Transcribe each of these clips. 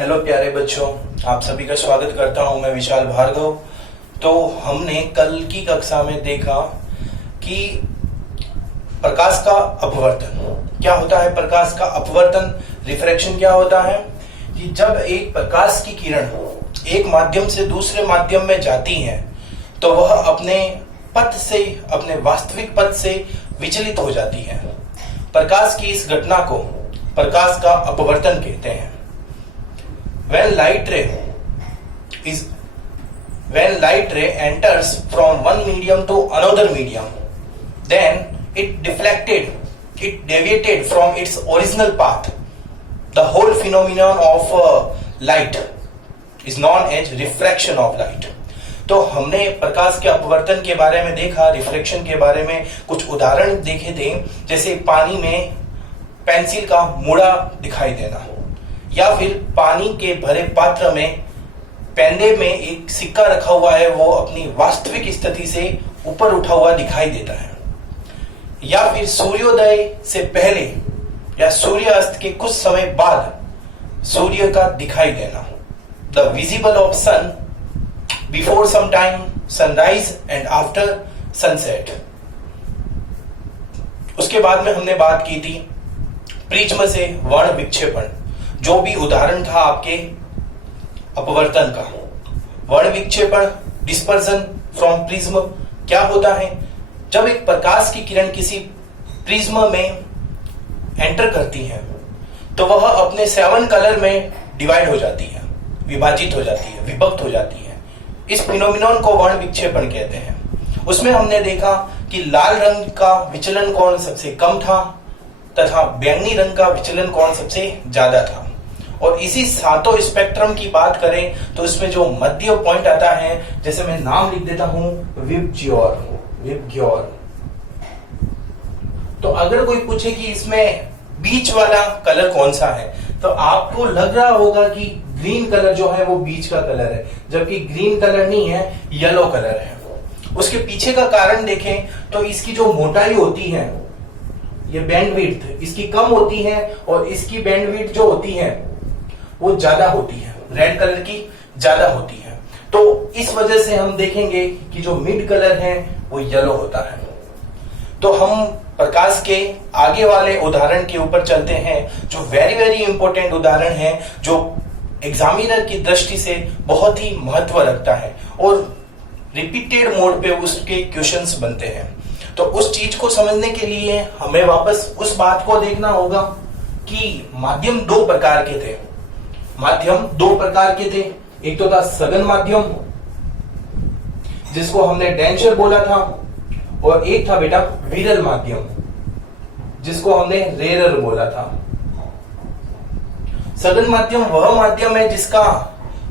Hello प्यारे बच्चों, आप सभी का स्वागत करता हूं। मैं विशाल भार्गव। तो हमने कल की कक्षा में देखा कि प्रकाश का अपवर्तन क्या होता है। प्रकाश का अपवर्तन रिफ्रैक्शन क्या होता है कि जब एक प्रकाश की किरण एक माध्यम से दूसरे माध्यम में जाती है तो वह अपने पथ से, अपने वास्तविक पथ से विचलित हो जाती है। प्रकाश की इस घटना को प्रकाश का अपवर्तन कहते हैं। When light ray enters from one medium to another medium, then it deviated from its original path. The whole phenomenon of light is known as refraction of light. तो हमने प्रकाश के अपवर्तन के बारे में देखा, रिफ्लेक्शन के बारे में कुछ उदाहरण देखे थे, जैसे पानी में पेंसिल का मुड़ा दिखाई देना, या फिर पानी के भरे पात्र में पेंदे में एक सिक्का रखा हुआ है, वो अपनी वास्तविक स्थिति से ऊपर उठा हुआ दिखाई देता है, या फिर सूर्योदय से पहले या सूर्यास्त के कुछ समय बाद सूर्य का दिखाई देना, the visible of sun before some time, sunrise and after sunset. उसके बाद में हमने बात की थी प्रिज्म से वर्ण विक्षेपण, जो भी उदाहरण था आपके अपवर्तन का। वर्ण विक्षेपण, डिस्पर्जन फ्रॉम प्रिज्म क्या होता है? जब एक प्रकाश की किरण किसी प्रिज्म में एंटर करती है तो वह अपने 7 कलर में डिवाइड हो जाती है, विभाजित हो जाती है, विभक्त हो जाती है। इस फिनोमिनन को वर्ण विक्षेपण कहते हैं। उसमें हमने देखा कि लाल रंग का विचलन कोण सबसे कम था तथा बैंगनी रंग का विचलन कोण सबसे ज्यादा था। और इसी सातों स्पेक्ट्रम की बात करें तो इसमें जो मध्य पॉइंट आता है, जैसे मैं नाम लिख देता हूं विबग्योर। तो अगर कोई पूछे कि इसमें बीच वाला कलर कौन सा है, तो आपको लग रहा होगा कि ग्रीन कलर जो है वो बीच का कलर है, जबकि ग्रीन कलर नहीं है, येलो कलर है। उसके पीछे का कारण देखें तो इसकी जो मोटाई होती है, ये बैंडविड्थ इसकी कम होती है और इसकी बैंडविड्थ जो होती है वो ज्यादा होती है, रेड कलर की ज्यादा होती है। तो इस वजह से हम देखेंगे कि जो मिड कलर है वो येलो होता है। तो हम प्रकाश के आगे वाले उदाहरण के ऊपर चलते हैं, जो वेरी वेरी इंपॉर्टेंट उदाहरण है, जो एग्जामिनर की दृष्टि से बहुत ही महत्व रखता है और रिपीटेड मोड पे उसके क्वेश्चंस बनते हैं। तो उस चीज को समझने के लिए हमें वापस उस बात को देखना होगा कि माध्यम 2 प्रकार के थे। माध्यम 2 प्रकार के थे। एक तो था सघन माध्यम, जिसको हमने डेंचर बोला था, और एक था बेटा विरल माध्यम, जिसको हमने रेरर बोला था। सघन माध्यम वह माध्यम है जिसका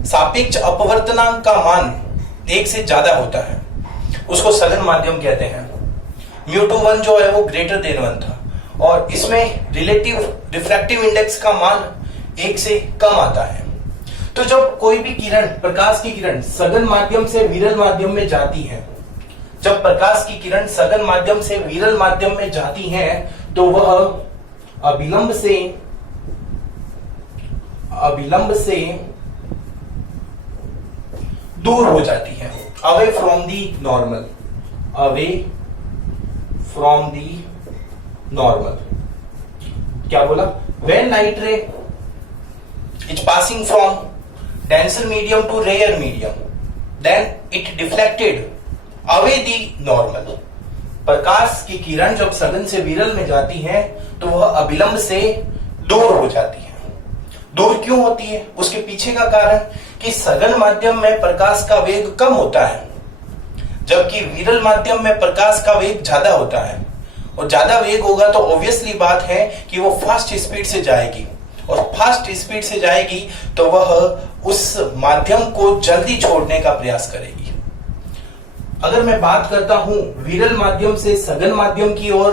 सापेक्ष अपवर्तनांक का मान 1 से ज्यादा होता है, उसको सघन माध्यम कहते हैं। μ2 जो है वो ग्रेटर देन 1 था, और इसमें रिलेटिव रिफ्रैक्टिव इंडेक्स का मान 1 से कम आता है। तो जब कोई भी किरण, प्रकाश की किरण सघन माध्यम से विरल माध्यम में जाती है, जब प्रकाश की किरण सघन माध्यम से विरल माध्यम में जाती है तो वह अविलंब से दूर हो जाती है, away from the normal, away from the normal. क्या बोला? व्हेन लाइट रे is passing from denser medium to rarer medium, then it deflected away the normal। प्रकाश की किरण जब सघन से विरल में जाती है तो वह अविलंब से दूर हो जाती है। दूर क्यों होती है? उसके पीछे का कारण कि सघन माध्यम में प्रकाश का वेग कम होता है, जबकि विरल माध्यम में प्रकाश का वेग ज्यादा होता है। और ज्यादा वेग होगा तो ऑब्वियसली बात है कि वो फास्ट स्पीड से जाएगी, और फास्ट स्पीड से जाएगी तो वह उस माध्यम को जल्दी छोड़ने का प्रयास करेगी। अगर मैं बात करता हूं विरल माध्यम से सघन माध्यम की ओर,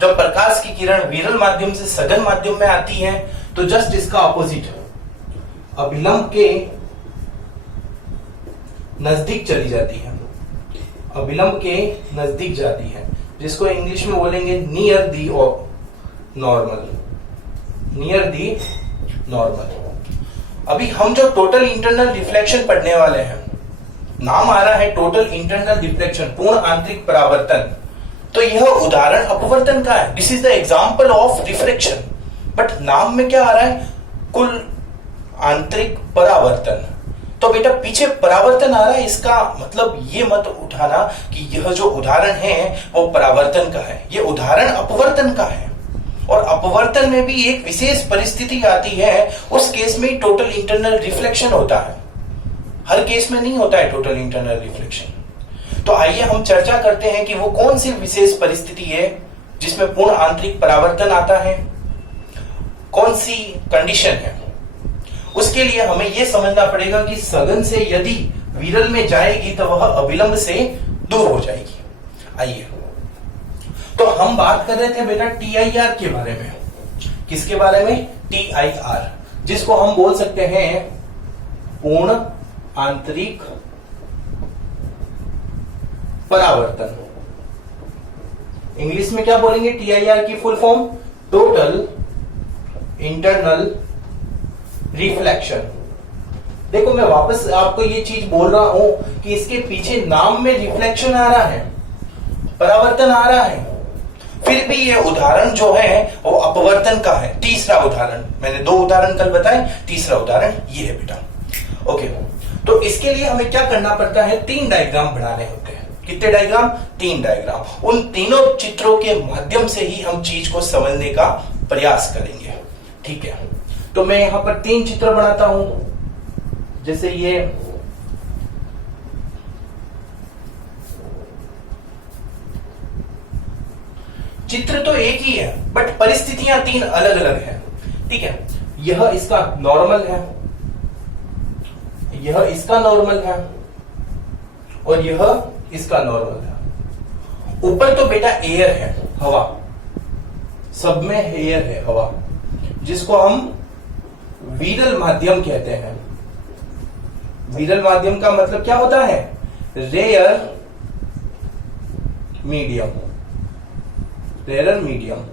जब प्रकाश की किरण विरल माध्यम से सघन माध्यम में आती है तो जस्ट इसका ऑपोजिट, अविलंब के नजदीक चली जाती है, अविलंब के नजदीक जाती है, जिसको इंग्लिश में बोलेंगे near the normal, near the normal. अभी हम जो टोटल इंटरनल रिफ्लेक्शन पढ़ने वाले हैं, नाम आ रहा है टोटल इंटरनल रिफ्लेक्शन, पूर्ण आंतरिक परावर्तन, तो यह उदाहरण अपवर्तन का है। This is the example of reflection, but नाम में क्या आ रहा है, कुल आंतरिक परावर्तन। तो बेटा पीछे परावर्तन आ रहा है, इसका मतलब ये मत उठाना कि यह जो उदाहरण है वो परावर्तन का है, ये उदाहरण अपवर्तन का है। और अपवर्तन में भी एक विशेष परिस्थिति आती है, उस केस में टोटल इंटरनल रिफ्लेक्शन होता है, हर केस में नहीं होता है टोटल इंटरनल रिफ्लेक्शन। तो आइए हम चर्चा करते हैं कि वो कौन सी विशेष परिस्थिति है जिसमें पूर्ण आंतरिक परावर्तन आता है, कौन सी कंडीशन है। उसके लिए हमें यह समझना पड़ेगा कि सघन से यदि विरल में जाएगी तो वह अविलंब से दूर हो जाएगी। आइए, तो हम बात कर रहे थे बेटा TIR के बारे में। किसके बारे में? TIR, जिसको हम बोल सकते हैं पूर्ण आंतरिक परावर्तन। इंग्लिश में क्या बोलेंगे TIR की full form? Total internal reflection. देखो मैं वापस आपको ये चीज बोल रहा हूं कि इसके पीछे नाम में रिफ्लेक्शन आ रहा है, परावर्तन आ रहा है, फिर भी ये उदाहरण जो है वो अपवर्तन का है। तीसरा उदाहरण, मैंने 2 उदाहरण कल बताए, तीसरा उदाहरण ये है बेटा। ओके, तो इसके लिए हमें क्या करना पड़ता है, 3 डायग्राम बनाने होते हैं। कितने डायग्राम? 3 डायग्राम। उन तीनों चित्रों के माध्यम से ही हम चीज को समझने का प्रयास करेंगे। ठीक है, तो मैं यहां पर 3 चित्र बनाता हूं, जैसे ये चित्र तो एक ही है बट परिस्थितियां 3 अलग अलग हैं। ठीक है, यह इसका नॉर्मल है, यह इसका नॉर्मल है और यह इसका नॉर्मल है। ऊपर तो बेटा एयर है, हवा, सब में एयर है, हवा, जिसको हम विरल माध्यम कहते हैं। विरल माध्यम का मतलब क्या होता है? Rare medium, rare medium.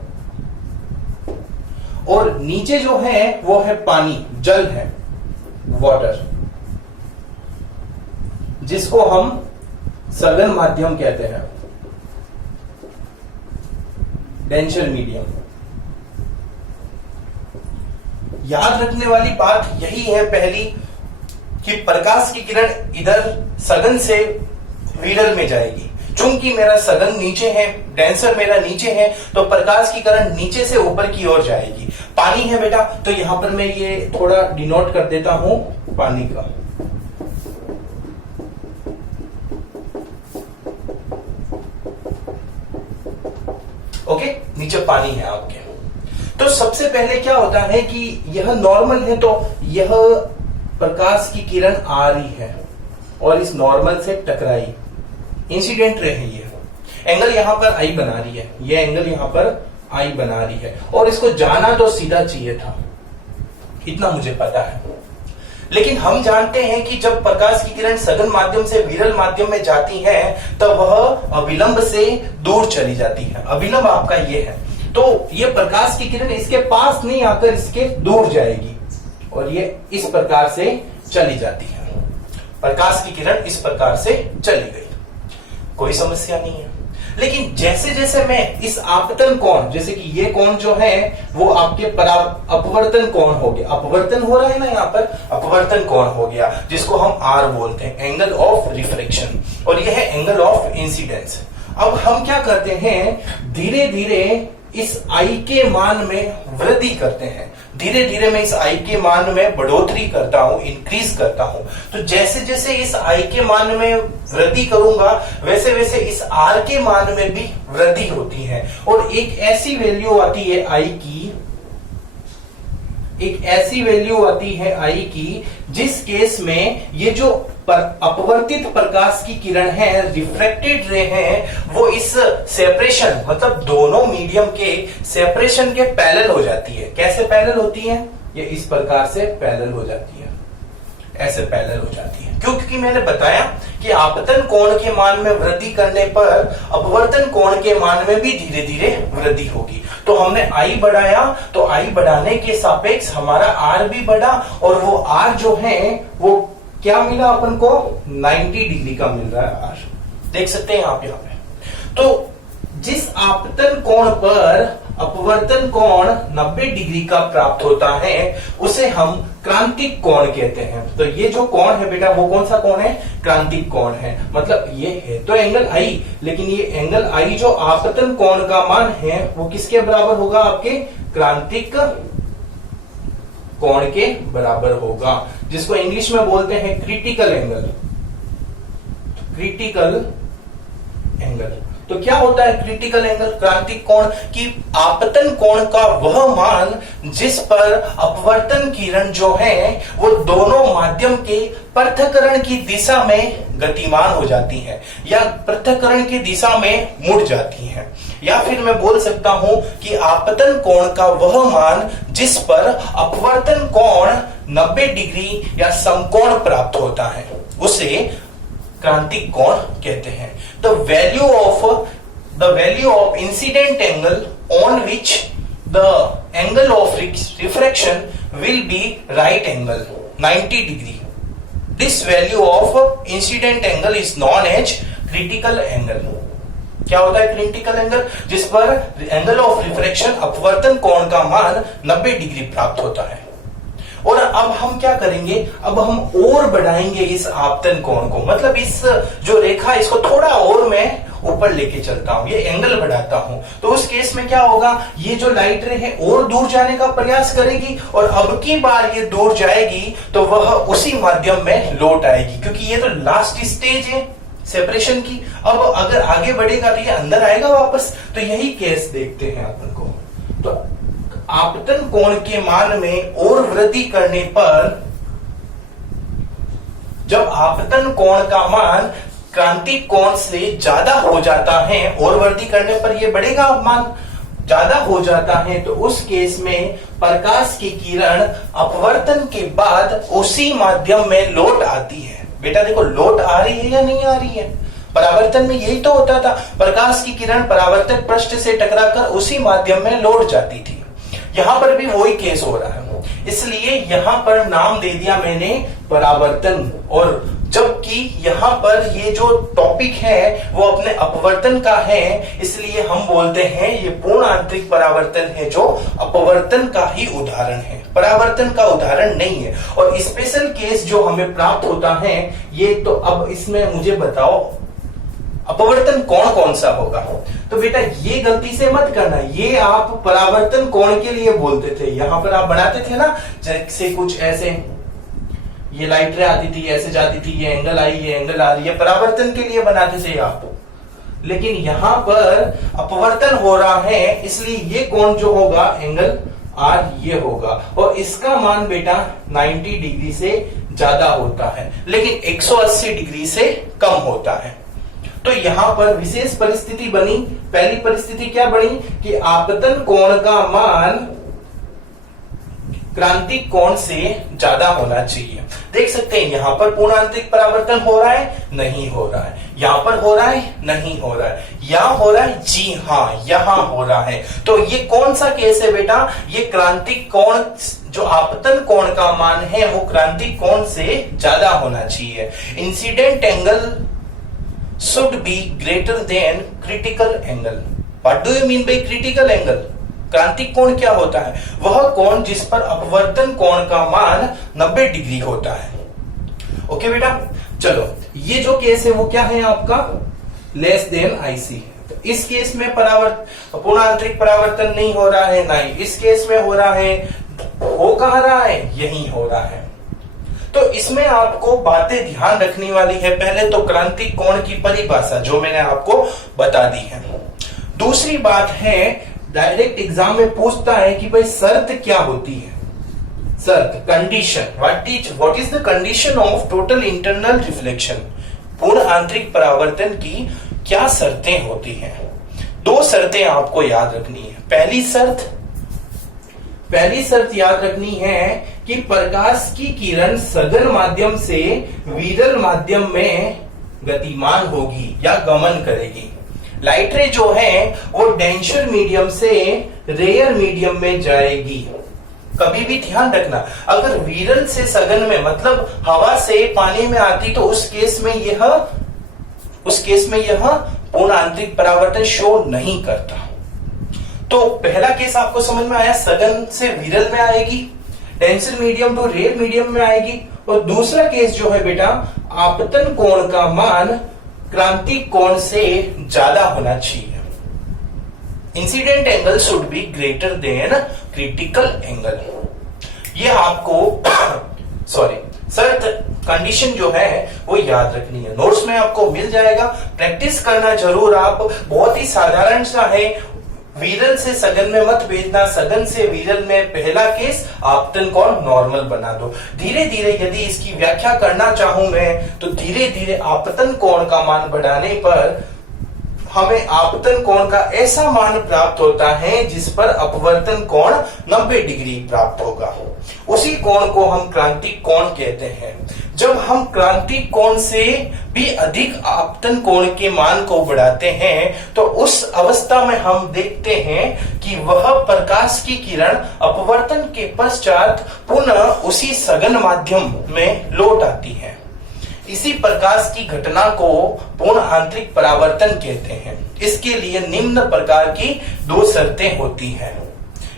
और नीचे जो है वो है पानी, जल है, वाटर, जिसको हम सघन माध्यम कहते हैं, डेंसर मीडियम। याद रखने वाली बात यही है पहली, कि प्रकाश की किरण इधर सघन से विरल में जाएगी। चूंकि मेरा सघन नीचे है, डेंसर मेरा नीचे है, तो प्रकाश की किरण नीचे से ऊपर की ओर जाएगी। पानी है बेटा, तो यहां पर मैं ये थोड़ा डिनोट कर देता हूं पानी का। ओके, नीचे पानी है आपके। तो सबसे पहले क्या होता है कि यह नॉर्मल है, तो यह प्रकाश की किरण आ रही है और इस नॉर्मल से टकराई, इंसिडेंट रही है। एंगल यहां पर आई बना रही है, यह एंगल यहां पर आई बना रही है, और इसको जाना तो सीधा चाहिए था, इतना मुझे पता है। लेकिन हम जानते हैं कि जब प्रकाश की किरण सघन माध्यम से विरल माध्यम में जाती है तब वह अविलंब से दूर चली जाती है। अविलंब आपका ये है, तो ये प्रकाश की किरण इसके पास नहीं आकर इसके दूर जाएगी और ये इस प्रकार से चली जाती है। प्रकाश की किरण इस प्रकार से चली गई, कोई समस्या नहीं है। लेकिन जैसे जैसे मैं इस आपतन कोण, जैसे कि ये कोण जो है वो आपके अपवर्तन कोण हो गया, अपवर्तन हो रहा है ना यहाँ पर, अपवर्तन कोण हो गया, जिसको हम R बोलते हैं, एंगल ऑफ रिफ्लेक्शन, और यह है एंगल ऑफ इंसिडेंस। अब हम क्या करते हैं, धीरे धीरे इस I के मान में वृद्धि करते हैं, धीरे धीरे मैं इस I के मान में बढ़ोतरी करता हूं, इंक्रीज करता हूं। तो जैसे जैसे इस I के मान में वृद्धि करूंगा वैसे वैसे इस R के मान में भी वृद्धि होती है, और एक ऐसी वैल्यू आती है I की, एक ऐसी वैल्यू आती है I की जिस केस में ये जो अपवर्तित प्रकाश की किरण है, रिफ्रैक्टेड रे है, वो इस सेपरेशन, मतलब दोनों मीडियम के सेपरेशन के पैरेलल हो जाती है। कैसे पैरेलल होती है? ये इस प्रकार से पैरेलल हो जाती है। ऐसे पैरेलल हो जाती है। क्योंकि मैंने बताया कि आपतन कोण के मान में वृद्धि करने पर अपवर्तन कोण के मान में भी धीरे धीरे वृद्धि होगी। तो हमने आई बढ़ाया, तो आई बढ़ाने के सापेक्ष हमारा आर भी बढ़ा, और वो आर जो है वो क्या मिला अपन को, 90 डिग्री का मिल रहा है आर। देख सकते हैं आप यहाँ पे। तो जिस आपतन कोण पर अपवर्तन कोण 90 डिग्री का प्राप्त होता है उसे हम क्रांतिक कोण कहते हैं। तो ये जो कोण है बेटा वो कौन सा कोण है, क्रांतिक कोण है। मतलब ये है तो एंगल आई, लेकिन ये एंगल आई जो आपतन कोण का मान है वो किसके बराबर होगा, आपके क्रांतिक कोण के बराबर होगा, जिसको इंग्लिश में बोलते हैं क्रिटिकल एंगल। क्रिटिकल एंगल तो क्या होता है क्रिटिकल एंगल, क्रांतिक कोण, कि आपतन कोण का वह मान जिस पर अपवर्तन किरण जो है वो दोनों माध्यम के पृथक्करण की दिशा में गतिमान हो जाती है या पृथक्करण की दिशा में मुड़ जाती है। या फिर मैं बोल सकता हूं कि आपतन कोण का वह मान जिस पर अपवर्तन कोण 90 डिग्री या समकोण प्राप्त होता है उसे क्रांतिक कोण कहते हैं। The value of incident angle on which the angle of refraction will be right angle 90 डिग्री। This value of incident angle is known as critical angle. क्या होता है क्रिटिकल एंगल, जिस पर एंगल ऑफ रिफ्रैक्शन अपवर्तन कोण का मान 90 डिग्री प्राप्त होता है। और अब हम क्या करेंगे, अब हम और बढ़ाएंगे इस आपतन कोण को, मतलब इस जो रेखा इसको थोड़ा और मैं ऊपर लेके चलता हूं, ये एंगल बढ़ाता हूं। तो उस केस में क्या होगा, ये जो लाइट रे है और दूर जाने का प्रयास करेगी, और अब की बार ये दूर जाएगी तो वह उसी माध्यम में लौट आएगी, क्योंकि ये तो लास्ट स्टेज है सेपरेशन की। अब अगर आगे बढ़ेगा तो ये अंदर आएगा वापस। तो यही केस देखते हैं अपन को। तो आपतन कोण के मान में और वृद्धि करने पर जब आपतन कोण का मान क्रांतिक कोण से ज्यादा हो जाता है, और वृद्धि करने पर यह बढ़ेगा मान ज्यादा हो जाता है, तो उस केस में प्रकाश की किरण अपवर्तन के बाद उसी माध्यम में लौट आती है। बेटा देखो लौट आ रही है या नहीं आ रही है, परावर्तन में यही तो होता था, प्रकाश की किरण परावर्तक पृष्ठ से टकराकर उसी माध्यम में लौट जाती थी। यहां पर भी वही केस हो रहा है, इसलिए यहां पर नाम दे दिया मैंने परावर्तन। और जबकि यहां पर ये जो टॉपिक है वो अपने अपवर्तन का है, इसलिए हम बोलते हैं ये पूर्ण आंतरिक परावर्तन है जो अपवर्तन का ही उदाहरण है, परावर्तन का उदाहरण नहीं है। और स्पेशल केस जो हमें प्राप्त होता है ये तो अब इसमें मुझे बताओ अपवर्तन कोण कौन सा होगा। तो बेटा ये गलती से मत करना, ये आप परावर्तन कोण के लिए बोलते थे, यहां पर आप बढ़ाते थे ना, जैसे कुछ ऐसे ये लाइट रे आती थी ऐसे जाती थी, ये एंगल आई ये एंगल आ रही है, परावर्तन के लिए बनाते थे आप। लेकिन यहां पर अपवर्तन हो रहा है, इसलिए ये कोण जो होगा एंगल आर ये होगा, और इसका मान बेटा 90 डिग्री से ज्यादा होता है, लेकिन 180 डिग्री से कम होता है। तो यहां पर विशेष परिस्थिति बनी। पहली परिस्थिति क्या बनी कि आपतन कोण का मान क्रांतिक कोण से ज्यादा होना चाहिए। देख सकते हैं यहां पर पूर्ण आंतरिक परावर्तन हो रहा है, नहीं हो रहा है, यहां पर हो रहा है, नहीं हो रहा है, यहां हो रहा है, जी हाँ यहां हो रहा है। तो ये कौन सा केस है बेटा, ये क्रांतिक कोण जो आपतन कोण का मान है वो क्रांतिक कोण से ज्यादा होना चाहिए। Incident angle should be greater than critical angle. What do you mean by critical angle? क्रांतिक कोण क्या होता है, वह कोण जिस पर अपवर्तन कोण का मान 90 डिग्री होता है। ओके बेटा, चलो ये जो केस है वो क्या है आपका लेस देन आईसी। तो इस केस में पूर्ण आंतरिक परावर्तन नहीं हो रहा है, ना ही इस केस में हो रहा है। हो कहां रहा है, यही हो रहा है। तो इसमें आपको बातें ध्यान रखने वाली है। पहले तो क्रांतिक कोण की परिभाषा जो मैंने आपको बता दी है। दूसरी बात है डायरेक्ट एग्जाम में पूछता है कि भाई शर्त क्या होती है, शर्त condition, what is the condition of total internal reflection. पूर्ण आंतरिक परावर्तन की क्या शर्तें होती हैं। दो शर्तें आपको याद रखनी है। पहली शर्त याद रखनी है कि प्रकाश की किरण सघन माध्यम से विरल माध्यम में गतिमान होगी या गमन करेगी। लाइट रे जो है वो डेंसर मीडियम से रेयर मीडियम में जाएगी। कभी भी ध्यान रखना, अगर विरल से सघन में मतलब हवा से पानी में आती तो उस केस में यह पूर्ण आंतरिक परावर्तन शो नहीं करता। तो पहला केस आपको समझ में आया, सघन से विरल में आएगी, denser medium to rare medium में आएगी। और दूसरा केस जो है बेटा, आपतन कोण का मान क्रांतिक कोण से ज्यादा होना चाहिए। Incident angle should be greater than critical angle. ये आपको शर्त कंडीशन जो है वो याद रखनी है। नोट्स में आपको मिल जाएगा, प्रैक्टिस करना जरूर आप। बहुत ही साधारण सा है, विरल से सघन में मत भेजना, सघन से विरल में पहला केस आपतन कोण नॉर्मल बना दो। धीरे धीरे यदि इसकी व्याख्या करना चाहूं मैं तो धीरे धीरे आपतन कोण का मान बढ़ाने पर हमें आपतन कोण का ऐसा मान प्राप्त होता है जिस पर अपवर्तन कोण 90 डिग्री प्राप्त होगा। उसी कोण को हम क्रांतिक कोण कहते हैं। जब हम क्रांतिक कोण से भी अधिक आपतन कोण के मान को बढ़ाते हैं तो उस अवस्था में हम देखते हैं कि वह प्रकाश की किरण अपवर्तन के पश्चात पुनः उसी सघन माध्यम में लौट आती है। इसी प्रकाश की घटना को पूर्ण आंतरिक परावर्तन कहते हैं। इसके लिए निम्न प्रकार की दो शर्तें होती हैं।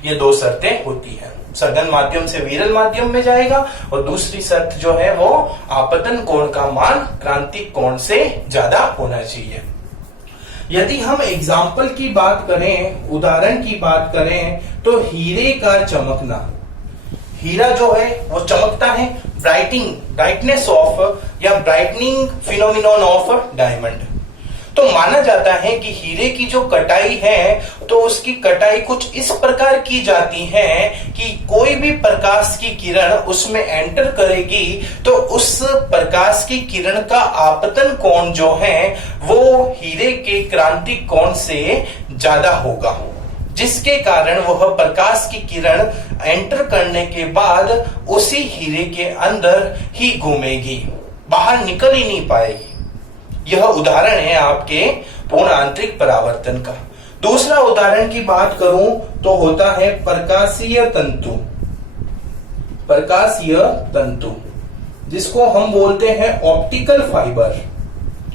ये दो शर्तें होती हैं, सघन माध्यम से विरल माध्यम में जाएगा और दूसरी शर्त जो है वो आपतन कोण का मान क्रांतिक कोण से ज्यादा होना चाहिए। यदि हम एग्जाम्पल की बात करें, उदाहरण की बात करें तो हीरे का चमकना, हीरा जो है वो चमकता है, ब्राइटनेस ऑफ या ब्राइटनिंग फिनोमिनन ऑफ डायमंड। तो माना जाता है कि हीरे की जो कटाई है तो उसकी कटाई कुछ इस प्रकार की जाती है कि कोई भी प्रकाश की किरण उसमें एंटर करेगी तो उस प्रकाश की किरण का आपतन कोण जो है वो हीरे के क्रांतिक कोण से ज्यादा होगा, जिसके कारण वह प्रकाश की किरण एंटर करने के बाद उसी हीरे के अंदर ही घूमेगी, बाहर निकल ही नहीं पाएगी। यह उदाहरण है आपके पूर्ण आंतरिक परावर्तन का। दूसरा उदाहरण की बात करूं तो होता है प्रकाशीय तंतु। प्रकाशीय तंतु जिसको हम बोलते हैं ऑप्टिकल फाइबर।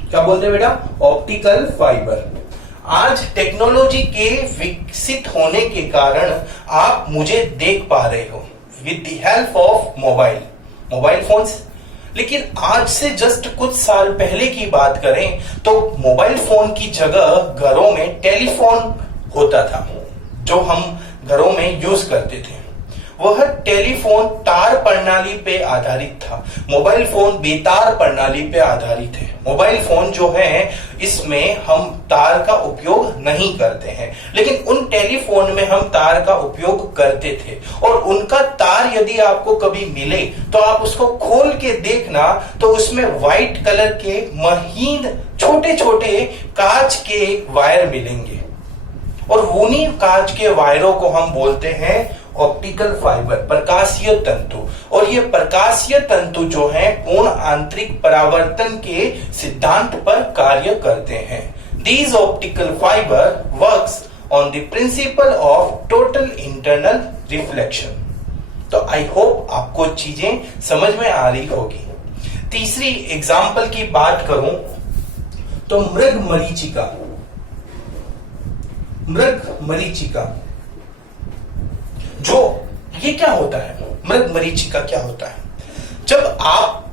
क्या बोलते हैं बेटा? Optical fibre. आज टेक्नोलॉजी के विकसित होने के कारण आप मुझे देख पा रहे हो with the help of mobile phones. लेकिन आज से जस्ट कुछ साल पहले की बात करें तो मोबाइल फोन की जगह घरों में टेलीफोन होता था जो हम घरों में यूज करते थे। वह टेलीफोन तार प्रणाली पे आधारित था, मोबाइल फोन बेतार प्रणाली पे आधारित है। मोबाइल फोन जो है इसमें हम तार का उपयोग नहीं करते हैं, लेकिन उन टेलीफोन में हम तार का उपयोग करते थे। और उनका तार यदि आपको कभी मिले तो आप उसको खोल के देखना तो उसमें व्हाइट कलर के महीन छोटे छोटे कांच के वायर मिलेंगे और उन्हीं कांच के वायरों को हम बोलते हैं ऑप्टिकल फाइबर, प्रकाशीय तंतु। और ये प्रकाशीय तंतु जो है पूर्ण आंतरिक परावर्तन के सिद्धांत पर कार्य करते हैं। These optical fiber works on the principle of total internal reflection। तो आई होप आपको चीजें समझ में आ रही होगी। तीसरी एग्जाम्पल की बात करूं तो मृग मरीचिका जो ये क्या होता है? मृग मरीचिका क्या होता है? जब आप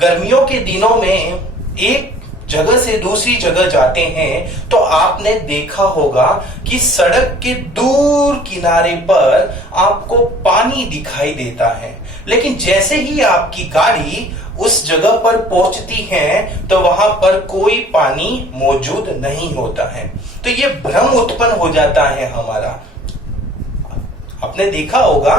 गर्मियों के दिनों में एक जगह से दूसरी जगह जाते हैं तो आपने देखा होगा कि सड़क के दूर किनारे पर आपको पानी दिखाई देता है, लेकिन जैसे ही आपकी गाड़ी उस जगह पर पहुंचती है तो वहां पर कोई पानी मौजूद नहीं होता है। तो ये भ्रम उत्पन्न हो जाता है हमारा। आपने देखा होगा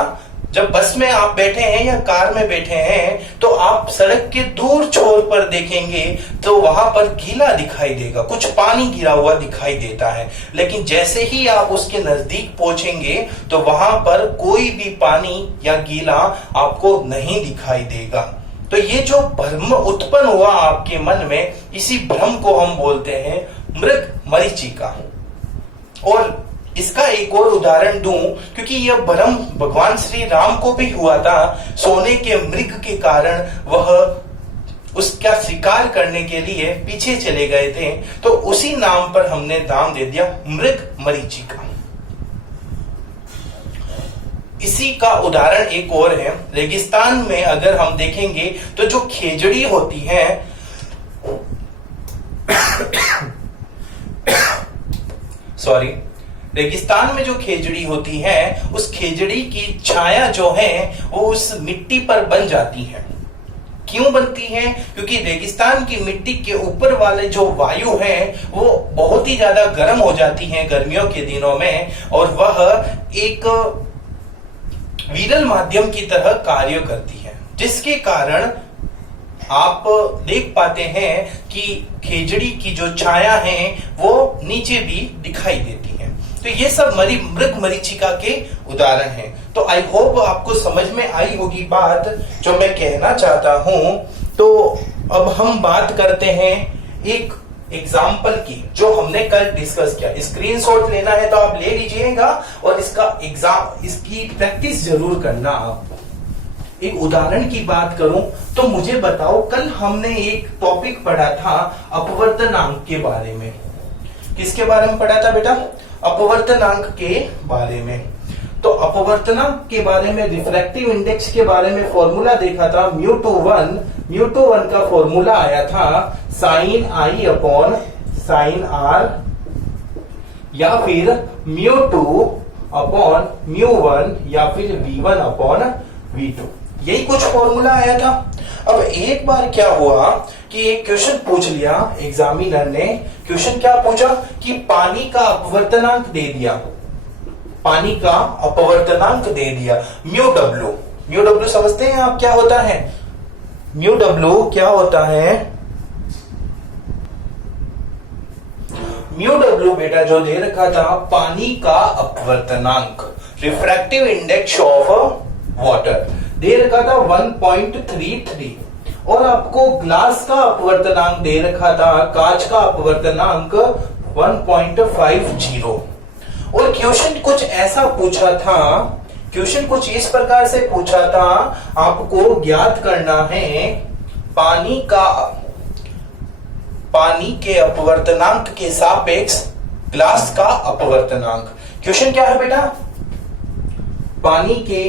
जब बस में आप बैठे हैं या कार में बैठे हैं तो आप सड़क के दूर छोर पर देखेंगे तो वहां पर गीला दिखाई देगा, कुछ पानी गिरा हुआ दिखाई देता है। लेकिन जैसे ही आप उसके नजदीक पहुंचेंगे तो वहां पर कोई भी पानी या गीला आपको नहीं दिखाई देगा। तो ये जो भ्रम उत्पन्न हुआ आपके मन में, इसी भ्रम को हम बोलते हैं मृग मरीचिका। और इसका एक और उदाहरण दूं, क्योंकि यह भ्रम भगवान श्री राम को भी हुआ था। सोने के मृग के कारण वह उसका शिकार करने के लिए पीछे चले गए थे, तो उसी नाम पर हमने नाम दे दिया मृग मरीचिका। इसी का उदाहरण एक और है, रेगिस्तान में अगर हम देखेंगे तो जो खेजड़ी होती है सॉरी रेगिस्तान में जो खेजड़ी होती है, उस खेजड़ी की छाया जो है वो उस मिट्टी पर बन जाती है। क्यों बनती है? क्योंकि रेगिस्तान की मिट्टी के ऊपर वाले जो वायु है वो बहुत ही ज्यादा गर्म हो जाती है गर्मियों के दिनों में, और वह एक विरल माध्यम की तरह कार्य करती है, जिसके कारण आप देख पाते हैं कि खेजड़ी की जो छाया है वो नीचे भी दिखाई देती है। तो ये सब मृग मरीचिका के उदाहरण हैं। तो आई होप आपको समझ में आई होगी बात जो मैं कहना चाहता हूं। तो अब हम बात करते हैं एक एग्जाम्पल की, जो हमने कल डिस्कस किया। स्क्रीनशॉट लेना है तो आप ले लीजिएगा और इसकी प्रैक्टिस जरूर करना। आप एक उदाहरण की बात करूं तो मुझे बताओ, कल हमने एक टॉपिक पढ़ा था अपवर्तनांक के बारे में। किसके बारे में पढ़ा था बेटा? अपवर्तनांक के बारे में। तो अपवर्तनांक के बारे में, रिफ्रैक्टिव इंडेक्स के बारे में फॉर्मूला देखा था। म्यू टू वन का फॉर्मूला आया था sine I upon sine r, या फिर म्यू2 अपॉन म्यू1, या फिर v1 अपॉन v2। यही कुछ फॉर्मूला आया था। अब एक बार क्या हुआ कि एक क्वेश्चन पूछ लिया एग्जामिनर ने। क्वेश्चन क्या पूछा कि पानी का अपवर्तनांक दे दिया, पानी का अपवर्तनांक दे दिया म्यू डब्ल्यू समझते हैं आप क्या होता है? म्यू क्या होता है? म्यू बेटा जो दे रखा था पानी का अपवर्तनांक, रिफ्रैक्टिव इंडेक्स ऑफ वाटर दे रखा था 1.33, और आपको ग्लास का अपवर्तनांक दे रखा था, कांच का अपवर्तनांक 1.50। और क्वेश्चन कुछ ऐसा पूछा था, क्वेश्चन कुछ इस प्रकार से पूछा था, आपको ज्ञात करना है पानी के अपवर्तनांक के सापेक्ष ग्लास का अपवर्तनांक। क्वेश्चन क्या है बेटा? पानी के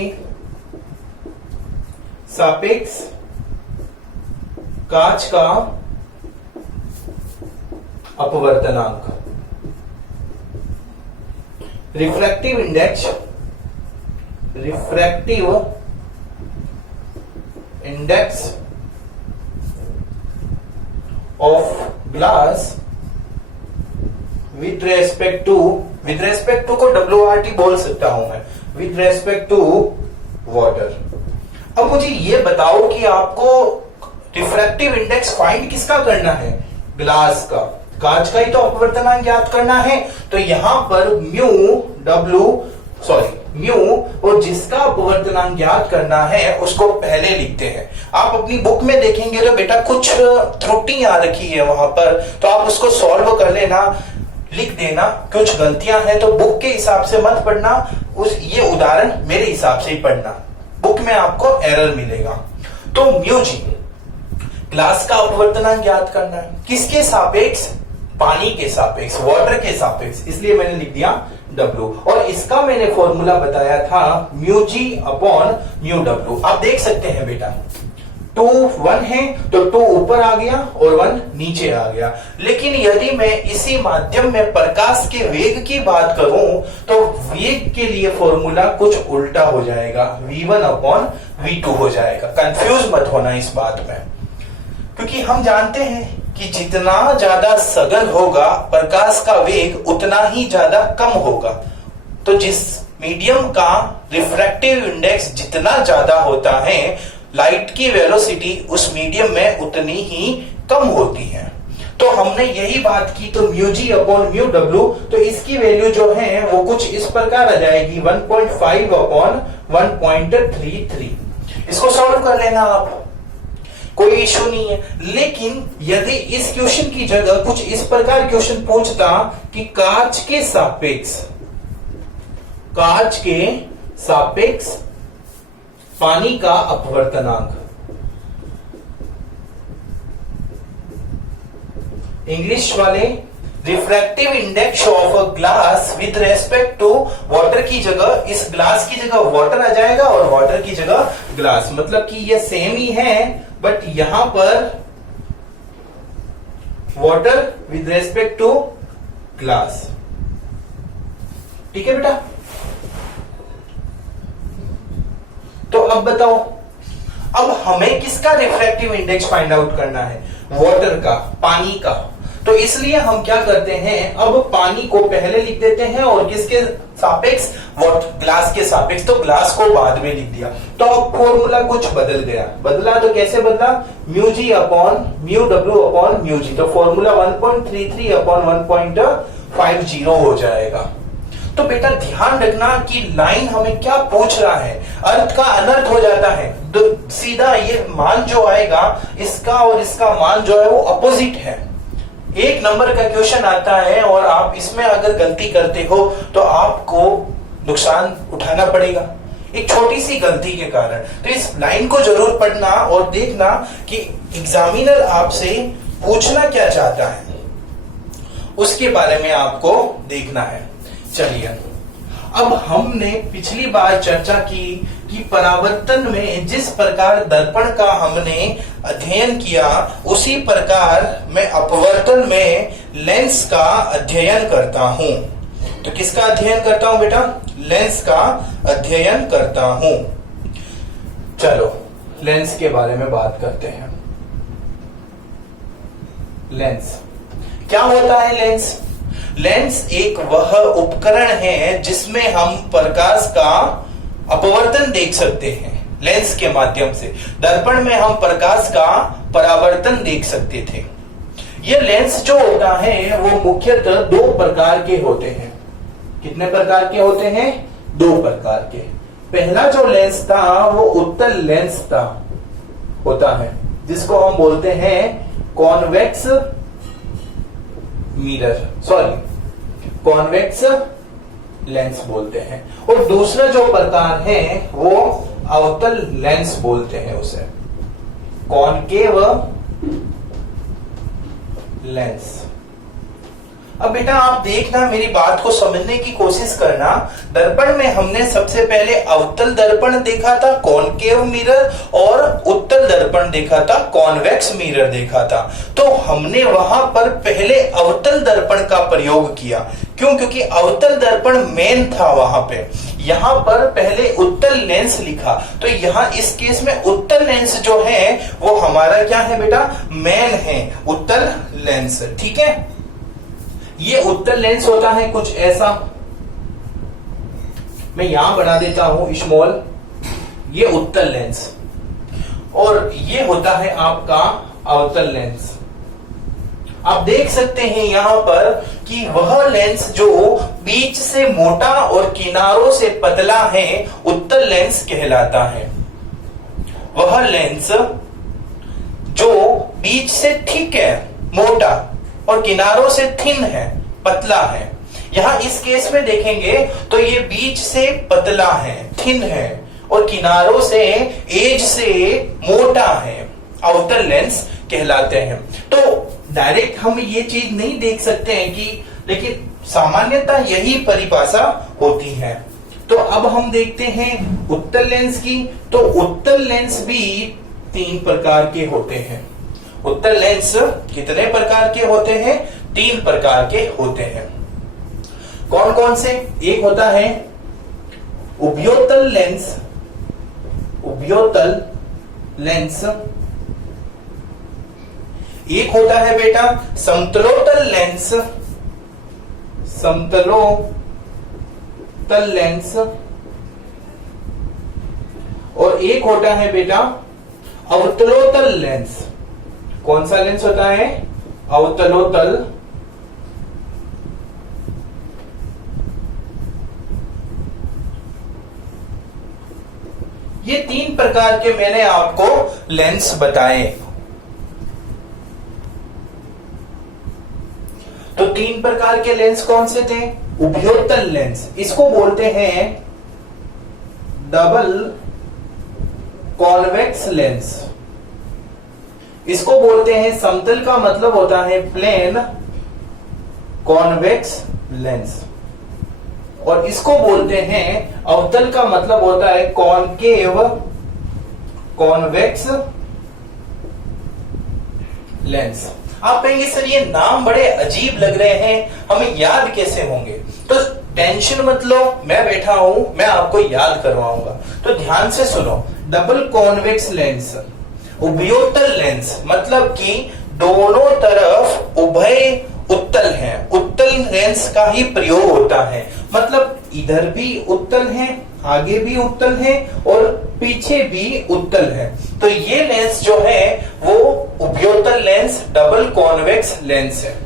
सापेक्ष कांच का अपवर्तनांक, refractive index of glass with respect to को WRT बोल सकता हूं मैं, विथ रेस्पेक्ट टू वाटर। अब मुझे ये बताओ कि आपको रिफ्रैक्टिव इंडेक्स फाइंड किसका करना है? ग्लास का, कांच का ही तो अपवर्तनांक ज्ञात करना है। तो यहां पर म्यू और जिसका अपवर्तनांक ज्ञात करना है उसको पहले लिखते हैं। आप अपनी बुक में देखेंगे तो बेटा कुछ त्रुटि आ रखी है वहां पर, तो आप उसको सॉल्व कर लेना, लिख देना। कुछ गलतियां हैं तो बुक के हिसाब से मत पढ़ना, ये उदाहरण मेरे हिसाब से ही पढ़ना, बुक में आपको एरर मिलेगा। तो म्यू जी ग्लास का अपवर्तनांक ज्ञात करना है, किसके सापेक्ष? पानी के सापेक्ष, वाटर के सापेक्ष, इसलिए मैंने लिख दिया W। और इसका मैंने फॉर्मूला बताया था mu G upon mu W। आप देख सकते हैं बेटा 2 1 है तो 2 ऊपर आ गया और 1 नीचे आ गया। लेकिन यदि मैं इसी माध्यम में प्रकाश के वेग की बात करूं तो वेग के लिए फॉर्मूला कुछ उल्टा हो जाएगा, v1 अपॉन v2 हो जाएगा। कंफ्यूज मत होना इस बात में, क्योंकि हम जानते हैं कि जितना ज्यादा सघन होगा प्रकाश का वेग उतना ही ज्यादा कम होगा। तो जिस मीडियम का रिफ्रैक्टिव इंडेक्स जितना ज्यादा होता है, लाइट की वेलोसिटी उस मीडियम में उतनी ही कम होती है। तो हमने यही बात की, तो mu G upon mu W, तो इसकी वैल्यू जो है वो कुछ इस प्रकार आ जाएगी 1.5 अपॉन 1.33। इसको सॉल्व कर लेना आप, कोई इशू नहीं है। लेकिन यदि इस क्वेश्चन की जगह कुछ इस प्रकार क्वेश्चन पूछता कि कांच के सापेक्ष पानी का अपवर्तनांक, इंग्लिश वाले refractive index of a glass with respect to water की जगह इस ग्लास की जगह वाटर आ जाएगा और वाटर की जगह ग्लास, मतलब कि ये सेम ही है, बट यहां पर water with respect to glass. ठीक है बेटा, तो अब बताओ, अब हमें किसका रिफ्रैक्टिव इंडेक्स फाइंड आउट करना है? वाटर का, पानी का। तो इसलिए हम क्या करते हैं, अब पानी को पहले लिख देते हैं और किसके सापेक्ष? ग्लास के सापेक्ष, तो ग्लास को बाद में लिख दिया। तो अब फॉर्मूला कुछ बदल गया, बदला तो कैसे बदला? Mu G upon mu W upon mu G, तो फॉर्मूला 1.33 अपॉन 1.50 हो जाएगा। तो बेटा ध्यान रखना कि लाइन हमें क्या पूछ रहा है, अर्थ का अनर्थ हो जाता है, तो सीधा ये मान जो आएगा इसका और इसका मान जो है वो अपोजिट है। एक नंबर का क्वेश्चन आता है और आप इसमें अगर गलती करते हो तो आपको नुकसान उठाना पड़ेगा एक छोटी सी गलती के कारण। तो इस लाइन को जरूर पढ़ना और देखना कि एग्जामिनर आपसे पूछना क्या चाहता है, उसके बारे में आपको देखना है। चलिए, अब हमने पिछली बार चर्चा की कि परावर्तन में जिस प्रकार दर्पण का हमने अध्ययन किया, उसी प्रकार मैं अपवर्तन में लेंस का अध्ययन करता हूं। तो किसका अध्ययन करता हूं बेटा? लेंस का अध्ययन करता हूं। चलो लेंस के बारे में बात करते हैं। लेंस क्या होता है? लेंस एक वह उपकरण है जिसमें हम प्रकाश का अपवर्तन देख सकते हैं। लेंस के माध्यम से दर्पण में हम प्रकाश का परावर्तन देख सकते थे। ये लेंस जो होता है वो मुख्यतः दो प्रकार के होते हैं। कितने प्रकार के होते हैं? दो प्रकार के। पहला जो लेंस था वो उत्तल लेंस होता है, जिसको हम बोलते हैं कॉन्वेक्स लेंस बोलते हैं। और दूसरा जो प्रकार है वो अवतल लेंस बोलते हैं, उसे कॉनकेव लेंस। अब बेटा आप देखना, मेरी बात को समझने की कोशिश करना। दर्पण में हमने सबसे पहले अवतल दर्पण देखा था, कॉनकेव मिरर, और उत्तल दर्पण देखा था, कॉन्वेक्स मिरर देखा था। तो हमने वहां पर पहले अवतल दर्पण का प्रयोग किया। क्यों? क्योंकि अवतल दर्पण मेन था वहां पे। यहां पर पहले उत्तल लेंस लिखा, तो यहां इस केस में उत्तल लेंस जो है वो हमारा क्या है बेटा? मेन है, उत्तल लेंस। ठीक है, ये उत्तल लेंस होता है कुछ ऐसा, मैं यहां बना देता हूं स्मॉल, ये उत्तल लेंस, और ये होता है आपका अवतल लेंस। आप देख सकते हैं यहां पर कि वह लेंस जो बीच से मोटा और किनारों से पतला है, उत्तल लेंस कहलाता है। वह लेंस जो बीच से ठीक है, मोटा, और किनारों से थिन है, पतला है। यहां इस केस में देखेंगे तो ये बीच से पतला है, थिन है, और किनारों से, एज से मोटा है, अवतल लेंस कहलाते हैं। तो डायरेक्ट हम ये चीज नहीं देख सकते हैं कि, लेकिन सामान्यतः यही परिभाषा होती है। तो अब हम देखते हैं उत्तल लेंस की। तो उत्तल लेंस भी तीन प्रकार के होते हैं। उत्तल लेंस कितने प्रकार के होते हैं? तीन प्रकार के होते हैं। कौन कौन से? एक होता है उभयोतल लेंस, एक होता है बेटा समतलोतल लेंस, एक होता है बेटा अवतलोतल लेंस। कौन सा लेंस होता है? अवतलोतल। ये तीन प्रकार के मैंने आपको लेंस बताए। तो तीन प्रकार के लेंस कौन से थे? उभयोतल लेंस, इसको बोलते हैं डबल कॉन्वेक्स लेंस। इसको बोलते हैं, समतल का मतलब होता है प्लेन कॉन्वेक्स लेंस, और इसको बोलते हैं अवतल का मतलब होता है कॉनकेव कॉन्वेक्स लेंस। आप कहेंगे सर ये नाम बड़े अजीब लग रहे हैं, हमें याद कैसे होंगे? तो टेंशन मत लो, मैं बैठा हूं, मैं आपको याद करवाऊंगा। तो ध्यान से सुनो, डबल कॉन्वेक्स लेंस, उभयोतल लेंस, मतलब कि दोनों तरफ उभय उत्तल है, उत्तल लेंस का ही प्रयोग होता है। मतलब इधर भी उत्तल है, आगे भी उत्तल है और पीछे भी उत्तल है। तो ये लेंस जो है वो उभयोतल लेंस, डबल कॉन्वेक्स लेंस है।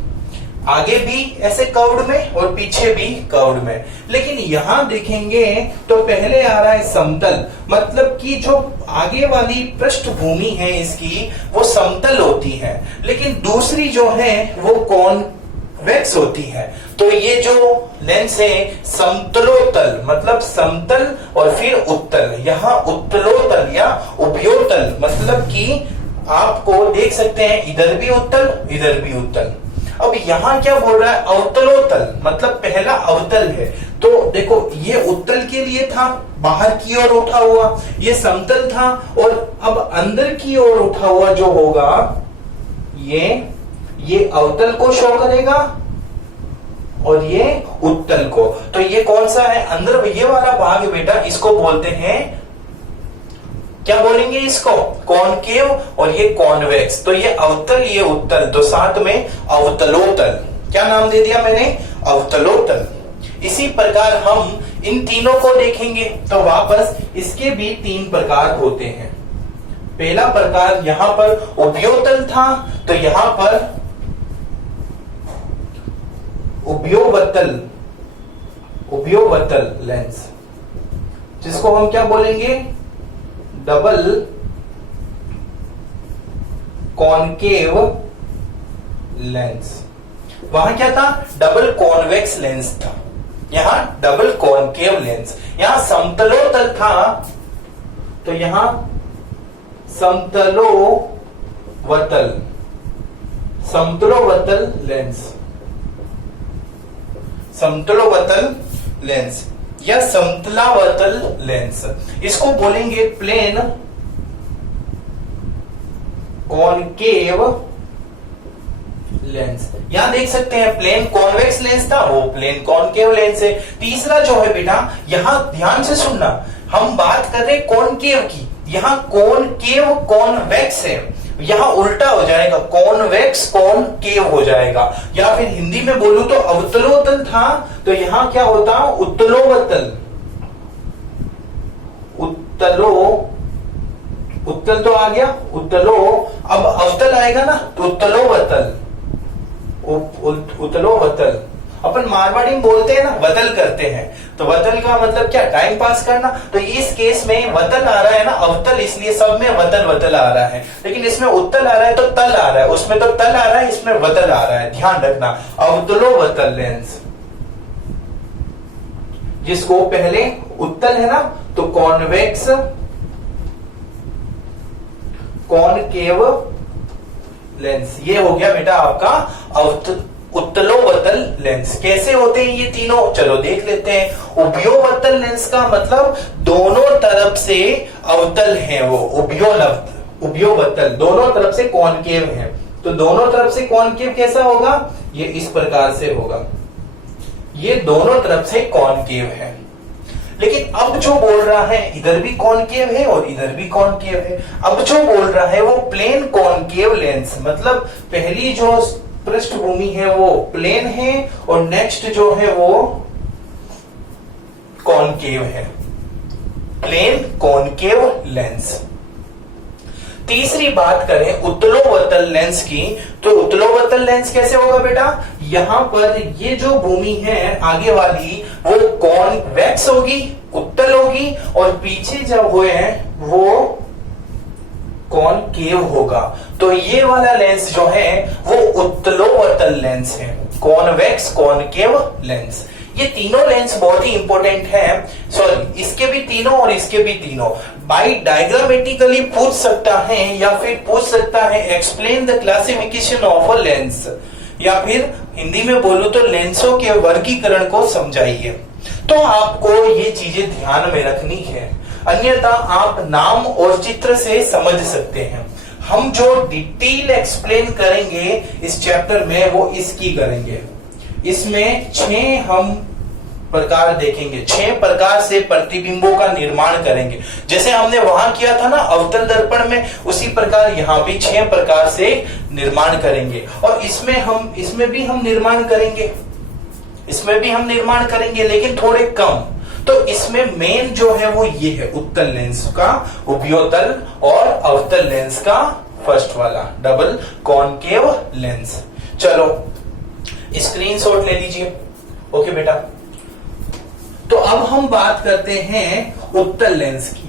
आगे भी ऐसे कर्व्ड में और पीछे भी कर्व्ड में। लेकिन यहां देखेंगे तो पहले आ रहा है समतल, मतलब कि जो आगे वाली पृष्ठभूमि है इसकी वो समतल होती है, लेकिन दूसरी जो है वो कॉन्वेक्स होती है। तो ये जो लेंस है समतलोतल, मतलब समतल और फिर उत्तल। यहाँ उत्तलोतल या उभयोतल मतलब कि आपको देख सकते हैं इधर भी उत्तल, इधर भी उत्तल। अब यहां क्या बोल रहा है? अवतलोतल, मतलब पहला अवतल है। तो देखो ये उत्तल के लिए था, बाहर की ओर उठा हुआ, ये समतल था, और अब अंदर की ओर उठा हुआ जो होगा ये अवतल को शो करेगा और ये उत्तल को। तो ये कौन सा है? अंदर ये वाला भाग है बेटा, इसको बोलते हैं, क्या बोलेंगे इसको? कॉनकेव, और ये कॉन्वेक्स। तो ये अवतल, ये उत्तल, तो साथ में अवतलोतल। क्या नाम दे दिया मैंने? अवतलोतल। इसी प्रकार हम इन तीनों को देखेंगे तो वापस इसके भी तीन प्रकार होते हैं। पहला प्रकार यहां पर उभयोतल था, तो यहां पर उभयोवतल लेंस, जिसको हम क्या बोलेंगे? Double concave lens. वहां क्या था? डबल कॉन्वेक्स लेंस था, यहां डबल कॉनकेव लेंस। यहां समतलोतल था तो यहां समतलोवतल लेंस या समतलावतल लेंस। इसको बोलेंगे प्लेन कॉनकेव लेंस। यहां देख सकते हैं प्लेन कॉन्वेक्स लेंस था, वो प्लेन कॉनकेव लेंस है। तीसरा जो है बेटा, यहां ध्यान से सुनना, हम बात कर रहे कॉनकेव की, यहां कॉनकेव कॉन्वेक्स है, यहां उल्टा हो जाएगा, कॉन्वेक्स कॉनकेव हो जाएगा। या फिर हिंदी में बोलूं तो अवतलोतल था तो यहां क्या होता? उत्तलोवतल। उत्तल तो आ गया, उत्तलो, अब अवतल आएगा ना तो उत्तलोवतल। उत्तलोवतल अपन मारवाड़ी में बोलते हैं ना, वतल करते हैं, तो वतल का मतलब क्या? टाइम पास करना। तो इस केस में वतल आ रहा है ना, अवतल, इसलिए सब में वतल वतल आ रहा है। लेकिन इसमें उत्तल आ रहा है तो तल आ रहा है, उसमें तो तल आ रहा है, इसमें वतल आ रहा है, ध्यान रखना। अवतलोवतल लेंस, जिसको पहले उत्तल है ना तो कॉन्वेक्स कॉनकेव लेंस, ये हो गया बेटा आपका उत्तलोवतल लेंस। कैसे होते हैं ये तीनों? चलो देख लेते हैं। उभयोवतल लेंस का मतलब दोनों तरफ से अवतल है वो, उभयोवतल दोनों तरफ से कॉनकेव है। तो दोनों तरफ से कॉनकेव कैसा होगा? ये इस प्रकार से होगा, ये दोनों तरफ से कॉनकेव है। लेकिन अब जो बोल रहा है इधर भी कॉनकेव है और इधर भी कॉनकेव है। अब जो बोल रहा है वो प्लेन कॉनकेव लेंस, मतलब पहली जो पृष्ठभूमि है वो प्लेन है और नेक्स्ट जो है वो कॉनकेव है। Plane concave lens. तीसरी बात करें उत्तलोवर्तल लेंस की, तो उत्तलोवर्तल लेंस कैसे होगा बेटा, यहां पर ये जो भूमि है आगे वाली वो कॉन्वेक्स होगी, उत्तल होगी, और पीछे जब हुए वो कॉनकेव होगा। तो ये वाला लेंस जो है वो उत्तलोवर्तल लेंस है, कॉन्वेक्स कॉनकेव लेंस। ये तीनों लेंस बहुत ही इंपॉर्टेंट है, सॉरी इसके भी तीनों और इसके भी तीनों। बाई डायग्रामेटिकली पूछ सकता है या फिर पूछ सकता है explain the classification of a lens, या फिर हिंदी में बोलूं तो लेंसों के वर्गीकरण को समझाइए। तो आपको ये चीजें ध्यान में रखनी है, अन्यथा आप नाम और चित्र से समझ सकते हैं। हम जो डिटेल एक्सप्लेन करेंगे इस चैप्टर में वो इसकी करेंगे। इसमें 6 हम प्रकार देखेंगे, 6 प्रकार से प्रतिबिंबों का निर्माण करेंगे। जैसे हमने वहां किया था ना अवतल दर्पण में, उसी प्रकार यहाँ भी 6 प्रकार से निर्माण करेंगे। और इसमें भी हम निर्माण करेंगे, इसमें भी हम निर्माण करेंगे, लेकिन थोड़े कम। तो इसमें मेन जो है वो ये है उत्तल लेंस का उभयोतल और अवतल लेंस का फर्स्ट वाला डबल कॉनकेव लेंस। चलो स्क्रीनशॉट ले लीजिए। ओके बेटा, तो अब हम बात करते हैं उत्तल लेंस की।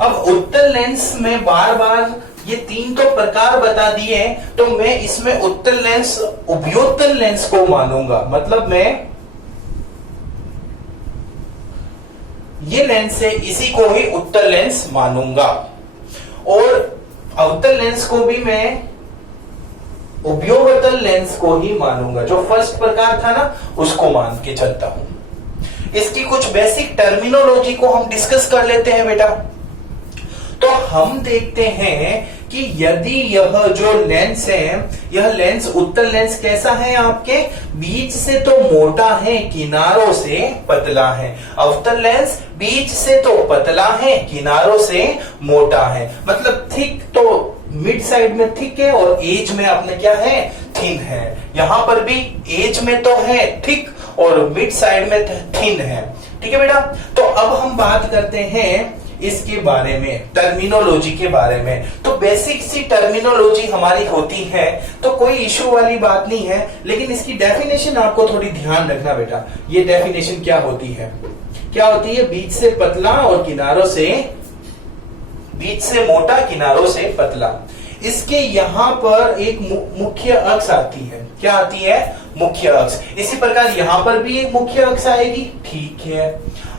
अब उत्तल लेंस में बार बार ये 3 तो प्रकार बता दिए, तो मैं इसमें उत्तल लेंस उभयोतल लेंस को मानूंगा। मतलब मैं ये लेंस है इसी को ही उत्तल लेंस मानूंगा, और अवतल लेंस को भी मैं उभयोतल लेंस को ही मानूंगा। जो फर्स्ट प्रकार था ना उसको मान के चलता हूं। इसकी कुछ बेसिक टर्मिनोलॉजी को हम डिस्कस कर लेते हैं बेटा। तो हम देखते हैं कि यदि यह जो लेंस है, यह लेंस उत्तल लेंस कैसा है, आपके बीच से तो मोटा है, किनारों से पतला है। अवतल लेंस बीच से तो पतला है, किनारों से मोटा है। मतलब थिक तो मिड साइड में थिक है और एज में अपने क्या है, थिन है। यहां पर भी एज में तो है थिक और मिड साइड में थिन है। ठीक है बेटा, तो अब हम बात करते हैं इसके बारे में, टर्मिनोलॉजी के बारे में। तो बेसिक सी टर्मिनोलॉजी हमारी होती है, तो कोई इश्यू वाली बात नहीं है, लेकिन इसकी डेफिनेशन आपको थोड़ी ध्यान रखना बेटा। ये डेफिनेशन क्या होती है, क्या होती है, बीच से पतला और किनारों से, बीच से मोटा किनारों से पतला। इसके यहां पर एक मुख्य अक्ष आती है, क्या आती है, मुख्य अक्ष। इसी प्रकार यहां पर भी एक मुख्य अक्ष आएगी। ठीक है,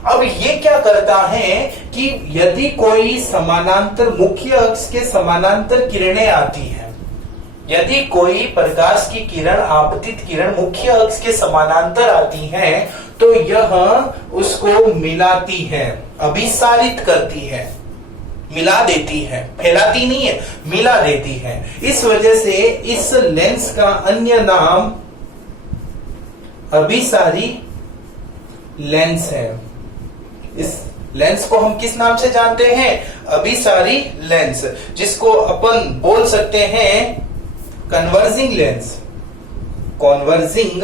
अब ये क्या करता है कि यदि कोई समानांतर मुख्य अक्ष के समानांतर किरणें आती हैं, यदि कोई प्रकाश की किरण, आपतित किरण मुख्य अक्ष के समानांतर आती हैं, तो यह उसको मिलाती है, अभिसारित करती है, मिला देती है, फैलाती नहीं है, मिला देती है। इस वजह से इस लेंस का अन्य नाम अभिसारी लेंस है। इस लेंस को हम किस नाम से जानते हैं, अभिसारी लेंस, जिसको अपन बोल सकते हैं कन्वर्जिंग लेंस, कन्वर्जिंग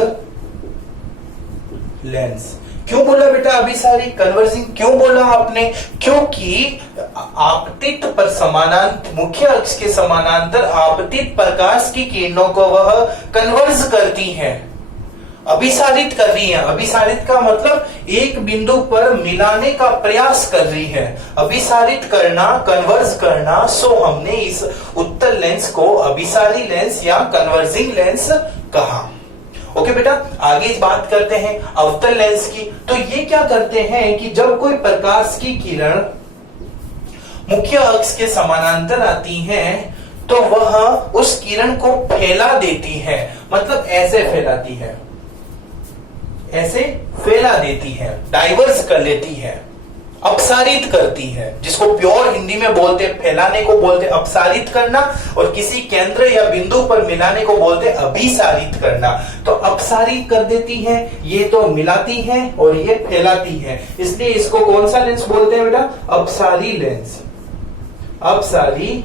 लेंस। क्यों बोला बेटा अभिसारी, कन्वर्जिंग क्यों बोला आपने, क्योंकि आपतित पर समानांतर, मुख्य अक्ष के समानांतर आपतित प्रकाश की किरणों को वह कन्वर्ज करती है, अभिसारित कर रही है। अभिसारित का मतलब एक बिंदु पर मिलाने का प्रयास कर रही है, अभिसारित करना, कन्वर्ज करना। सो हमने इस उत्तल लेंस को अभिसारी लेंस या कन्वर्जिंग लेंस कहा। ओके बेटा, आगे इस बात करते हैं अवतल लेंस की। तो ये क्या करते हैं कि जब कोई प्रकाश की किरण मुख्य अक्ष के समानांतर आती है, तो वह उस किरण को फैला देती है। मतलब ऐसे फैलाती है, ऐसे फैला देती है, डाइवर्स कर लेती है, अपसारित करती है, जिसको प्योर हिंदी में बोलते, फैलाने को बोलते अपसारित करना, और किसी केंद्र या बिंदु पर मिलाने को बोलते अभिसारित करना। तो अपसारित कर देती है, ये तो मिलाती है और ये फैलाती है, इसलिए इसको कौन सा लेंस बोलते हैं बेटा, अपसारी लेंस, अपसारी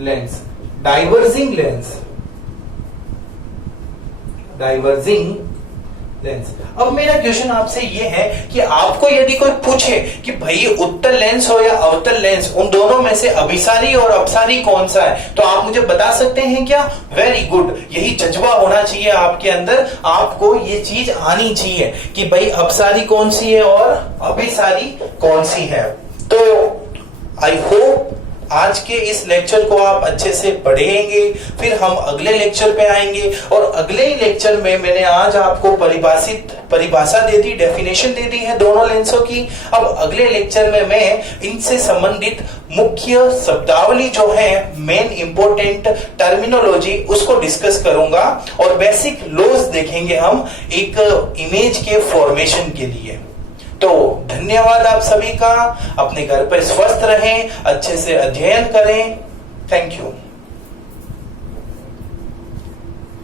lens. Diverging lens, diverging lens. अब मेरा क्वेश्चन आपसे ये है कि आपको यदि कोई पूछे कि भाई उत्तल लेंस हो या अवतल लेंस, उन दोनों में से अभिसारी और अपसारी कौन सा है, तो आप मुझे बता सकते हैं क्या? वेरी गुड, यही जज्बा होना चाहिए आपके अंदर, आपको ये चीज आनी चाहिए कि भाई अपसारी कौन सी है और अभिसारी कौन सी है। तो आई होप आज के इस लेक्चर को आप अच्छे से पढ़ेंगे, फिर हम अगले लेक्चर पे आएंगे और अगले ही लेक्चर में मैंने आज आपको परिभाषा दे दी, डेफिनेशन दे दी है दोनों लेंसों की। अब अगले लेक्चर में मैं इनसे संबंधित मुख्य शब्दावली जो है, मेन इंपॉर्टेंट टर्मिनोलॉजी, उसको डिस्कस करूंगा और बेसिक लॉज देखेंगे हम एक इमेज के फॉर्मेशन के लिए। तो धन्यवाद आप सभी का, अपने घर पर स्वस्थ रहें, अच्छे से अध्ययन करें। Thank you.